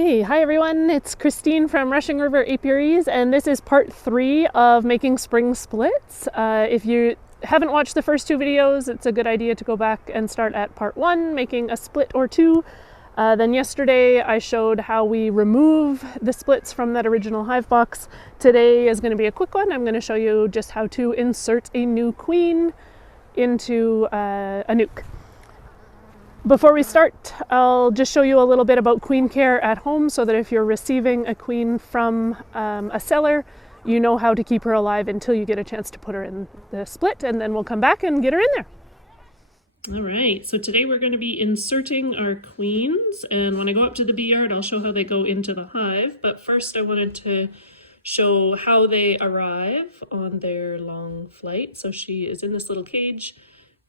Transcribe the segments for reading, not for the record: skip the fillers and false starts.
Hey, hi everyone, it's Christine from Rushing River Apiaries, and this is part 3 of making spring splits. If you haven't watched the first 2 videos, it's a good idea to go back and start at part 1, making a split or 2. Then yesterday I showed how we remove the splits from that original hive box. Today is going to be a quick one. I'm going to show you just how to insert a new queen into a nuc. Before we start, I'll just show you a little bit about queen care at home so that if you're receiving a queen from a seller, you know how to keep her alive until you get a chance to put her in the split, and then we'll come back and get her in there. All right, so today we're going to be inserting our queens, and when I go up to the bee yard, I'll show how they go into the hive. But first I wanted to show how they arrive on their long flight. So she is in this little cage.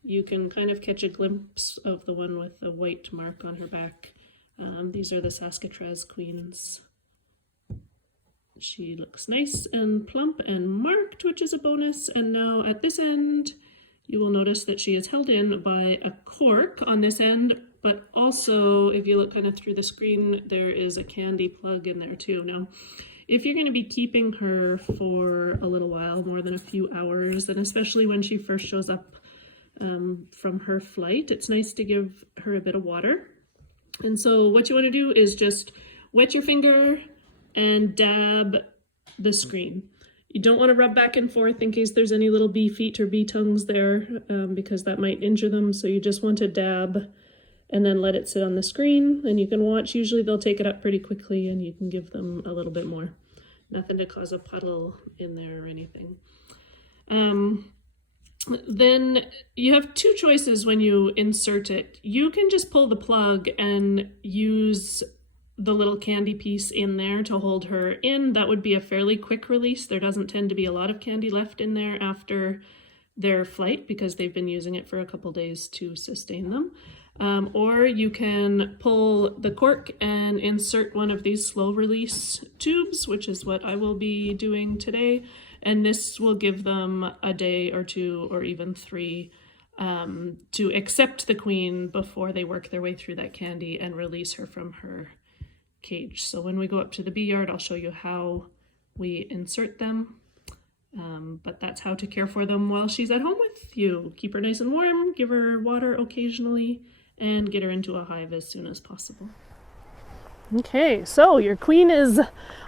You can kind of catch a glimpse of the one with the white mark on her back. These are the Saskatraz queens. She looks nice and plump and marked, which is a bonus. And now at this end, you will notice that she is held in by a cork on this end, but also if you look kind of through the screen, there is a candy plug in there too. Now, if you're going to be keeping her for a little while, more than a few hours, and especially when she first shows up from her flight, it's nice to give her a bit of water. And so what you want to do is just wet your finger and dab the screen. You don't want to rub back and forth in case there's any little bee feet or bee tongues there, because that might injure them. So you just want to dab and then let it sit on the screen, and you can watch. Usually they'll take it up pretty quickly and you can give them a little bit more. Nothing to cause a puddle in there or anything. Then you have 2 choices when you insert it. You can just pull the plug and use the little candy piece in there to hold her in. That would be a fairly quick release. There doesn't tend to be a lot of candy left in there after their flight because they've been using it for a couple days to sustain them. Or you can pull the cork and insert one of these slow release tubes, which is what I will be doing today. And this will give them a day or 2 or even 3 to accept the queen before they work their way through that candy and release her from her cage. So when we go up to the bee yard, I'll show you how we insert them. But that's how to care for them while she's at home with you. Keep her nice and warm, give her water occasionally, and get her into a hive as soon as possible. Okay, so your queen is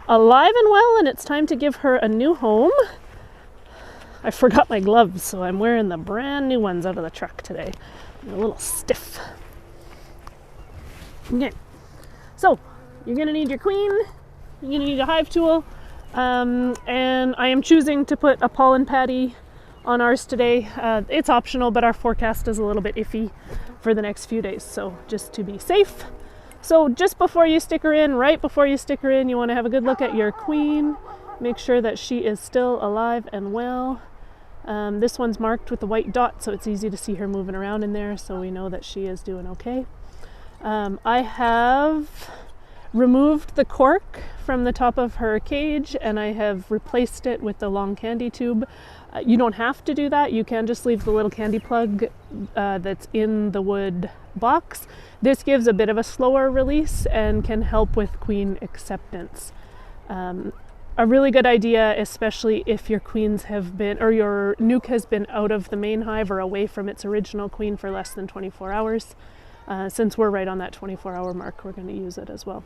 alive and well, and it's time to give her a new home. I forgot my gloves, so I'm wearing the brand new ones out of the truck today. They're a little stiff. Okay, so you're gonna need your queen, you're gonna need a hive tool, and I am choosing to put a pollen patty on ours today. It's optional, but our forecast is a little bit iffy for the next few days, so just to be safe. So just before you stick her in, right before you stick her in, you want to have a good look at your queen. Make sure that she is still alive and well. This one's marked with the white dot, so it's easy to see her moving around in there, so we know that she is doing okay. I have removed the cork from the top of her cage, and I have replaced it with the long candy tube. You don't have to do that. You can just leave the little candy plug that's in the wood box. This gives a bit of a slower release and can help with queen acceptance. A really good idea, especially if your queens have been, or your nuc has been out of the main hive or away from its original queen for less than 24 hours. Since we're right on that 24-hour mark, we're going to use it as well.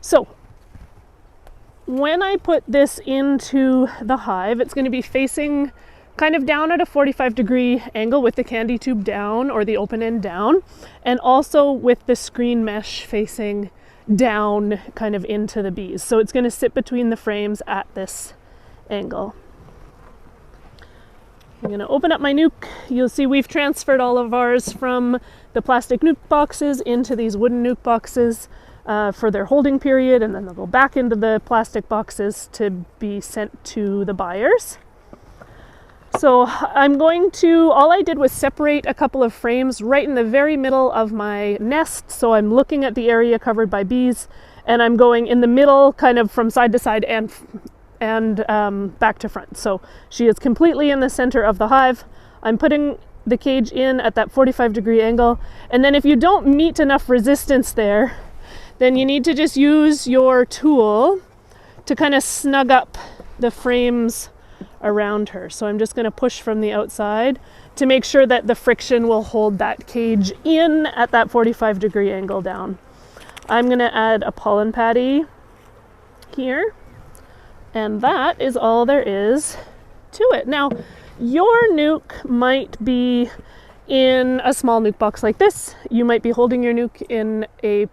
So when I put this into the hive, it's going to be facing kind of down at a 45-degree angle with the candy tube down or the open end down, and also with the screen mesh facing down kind of into the bees. So it's going to sit between the frames at this angle. I'm going to open up my nuc. You'll see we've transferred all of ours from the plastic nuc boxes into these wooden nuc boxes for their holding period, and then they'll go back into the plastic boxes to be sent to the buyers. So all I did was separate a couple of frames right in the very middle of my nest. So I'm looking at the area covered by bees, and I'm going in the middle kind of from side to side and back to front. So she is completely in the center of the hive. I'm putting the cage in at that 45-degree angle. And then if you don't meet enough resistance there, then you need to just use your tool to kind of snug up the frames around her. So I'm just going to push from the outside to make sure that the friction will hold that cage in at that 45-degree angle down. I'm going to add a pollen patty here, and that is all there is to it. Now, your nuke might be in a small nuke box like this. You might be holding your nuke in a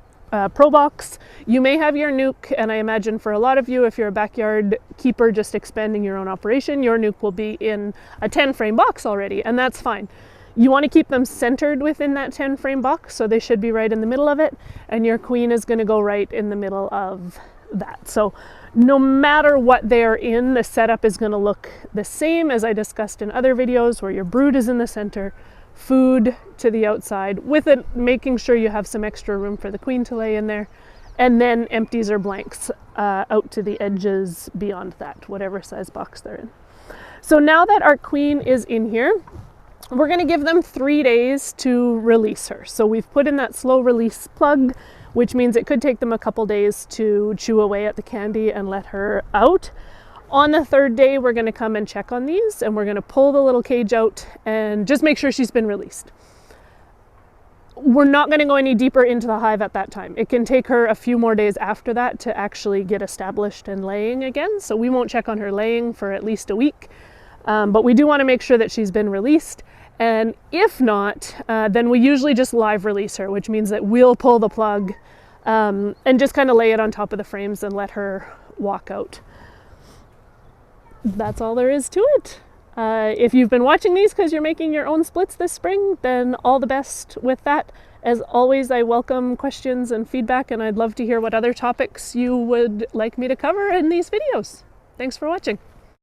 Pro Box. You may have your nuke, and I imagine for a lot of you, if you're a backyard keeper just expanding your own operation, your nuke will be in a 10-frame box already, and that's fine. You want to keep them centered within that 10-frame box, so they should be right in the middle of it, and your queen is going to go right in the middle of that. So no matter what they're in, the setup is going to look the same as I discussed in other videos, where your brood is in the center, food to the outside, with it making sure you have some extra room for the queen to lay in there, and then empties or blanks out to the edges beyond that, whatever size box they're in. So now that our queen is in here, we're going to give them 3 days to release her. So we've put in that slow release plug, which means it could take them a couple days to chew away at the candy and let her out. On the 3rd day, we're going to come and check on these, and we're going to pull the little cage out and just make sure she's been released. We're not going to go any deeper into the hive at that time. It can take her a few more days after that to actually get established and laying again, so we won't check on her laying for at least a week. But we do want to make sure that she's been released, and if not, then we usually just live release her, which means that we'll pull the plug and just kind of lay it on top of the frames and let her walk out. That's all there is to it. If you've been watching these because you're making your own splits this spring, then all the best with that. As always, I welcome questions and feedback, and I'd love to hear what other topics you would like me to cover in these videos. Thanks for watching.